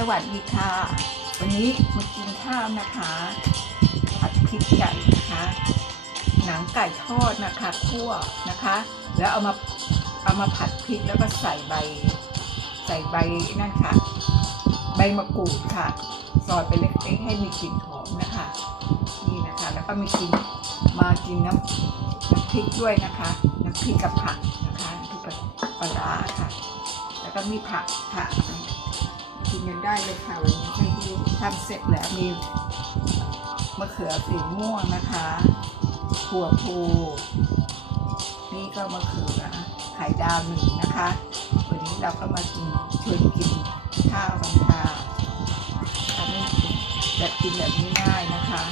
สวัสดีค่ะ วันนี้มากินข้าวนะคะผัดพริกใหญ่นะคะ หนังไก่ทอดนะคะคั่วนะคะ แล้วเอามาเอามาผัดพริกแล้วก็ใส่ใบ ใส่ใบนั่นค่ะ ใบมะกรูดค่ะซอยไปเล็กๆให้มีกลิ่นหอมนะคะ นี่นะคะแล้วก็มีกินมากินน้ำน้ำพริกด้วยนะคะน้ำพริกกับผักนะคะน้ำพริกปลาร้าค่ะ แล้วก็มีผักค่ะ กินกันได้เลยค่ะวันนี้ให้ดูทำเสร็จแล้วมีมะเขือสีม่วงนะคะถั่วพูนี่ก็มะเขือไข่ดาวหนึ่งนะคะ วันนี้เราก็มากินชวนกินข้าวกันค่ะทำให้แบบกินแบบง่ายๆนะคะ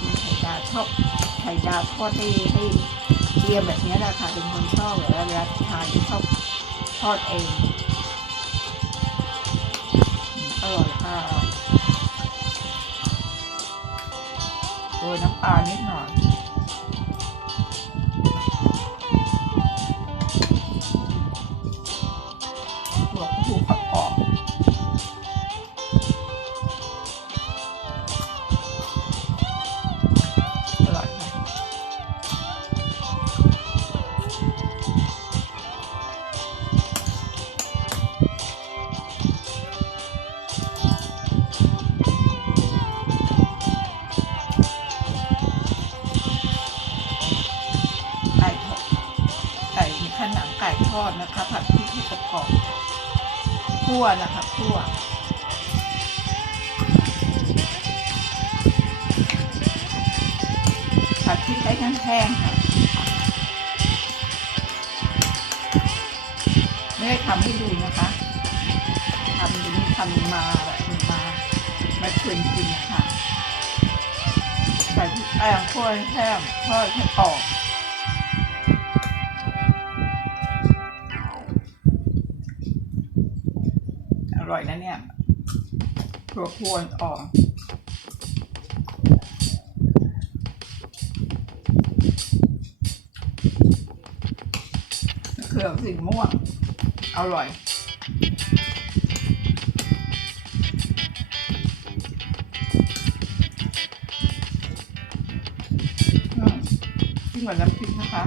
กินไข่ดาวชอบไข่ดาวทอดให้ให้เรียมแบบนี้แหละค่ะเป็นคนชอบแล้วเวลาทานชอบทอดเอง ยน้ำตาลนิดหน่อยหัวผูกก ก่มีขนังไก่ทอดนะคะ ผัดพริกให้กรอบคั่วนะคะคั่วผัดพริกให้แห้งๆค่ะไม่ได้ทำให้ดูนะคะทำอย่างนี้ทำมาแบบมามาชวนกินนะคะใส่พริกแป้งคั่วแห้งทอดให้กรอบ ร่อยนะเนี่ยถั่วพวนอ่อนเขือสีม่วง อร่อยอืมที่เหมือนน้ำพริกนะคะ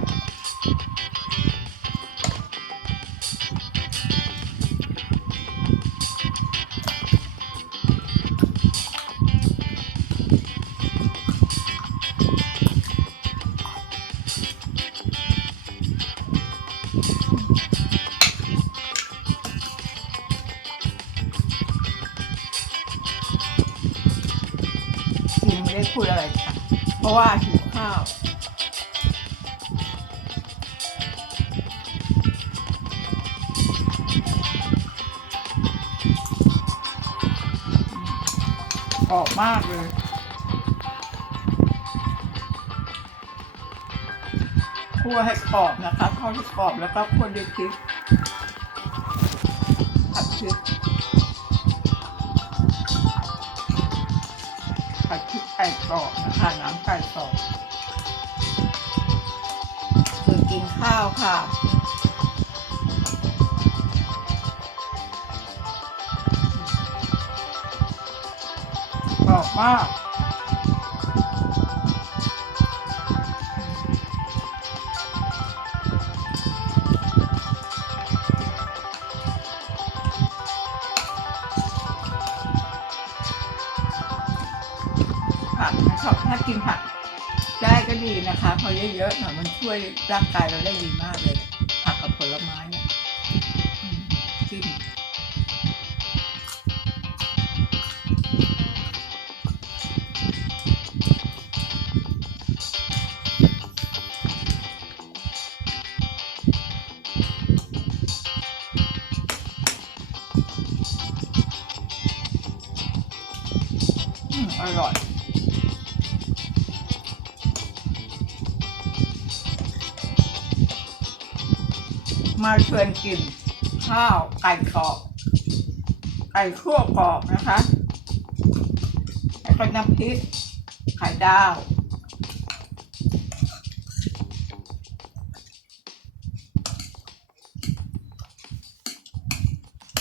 ไม่ได้พูดอะไรค่ะ เพราะว่าหิวข้าวกรอบมากเลยคั่วให้กรอบนะคะทอดให้กรอบแล้วก็คั่วด้วยพริก น้ำไก่สองคือกินข้าวค่ะกรอบมาก ผักชอบถ้ากินผักได้ก็ดีนะคะพอเยอะๆหน่อยมันช่วยร่างกายเราได้ดีมากเลย ผักกับผลไม้เนี่ยจิ้มอร่อย มาชวนกินข้าวไก่กรอบ ไก่คั่วกรอบนะคะแล้วก็น้ำพริกไข่ดาว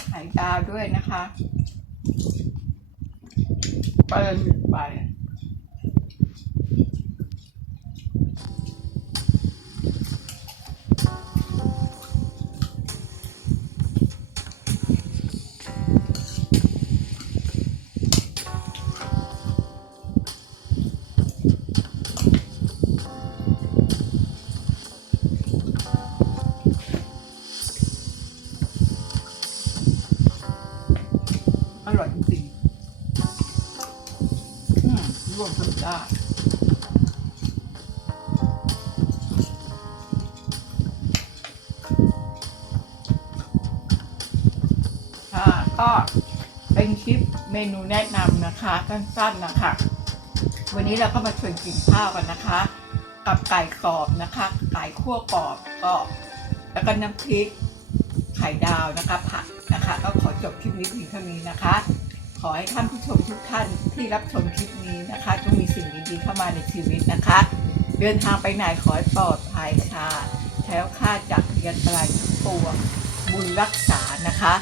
ไข่ดาวด้วยนะคะไปเลไป ร่อยจริงๆอืมรวมทุกได้ค่ะก็เป็นคลิปเมนูแนะนำนะคะสั้นๆนะคะ วันนี้เราก็มาชวนกินข้าวกันนะคะ กับไก่กรอบนะคะ ไก่คั่วกรอบก็แล้วก็น้ำพริก ข่ดาวนะคะผักนะคะ ก็ขอจบคลิปนี้เพียงเท่านี้นะคะ ขอให้ท่านผู้ชมทุกท่านที่รับชมคลิปนี้นะคะจงมีสิ่งดีๆเข้ามาในชีวิตนะคะ เดินทางไปไหนขอให้ปลอดภัยค่ะแคล้วคลาจากพยันตรายทุกปวงบุญรักษานะคะ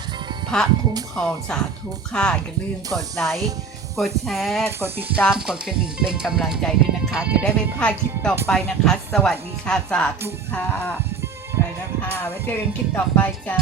พระคุ้มครองสาธุค่ะอย่าลืมกดไลค์กดแชร์ กดติดตาม กดกระดิ่งเป็นกำลังใจด้วยนะคะ จะได้ไม่พลาดคลิปต่อไปนะคะ สวัสดีค่ะ สาธุค่ะ ไปแล้วค่ะไว้เจอกันคลิปต่อไปจ้า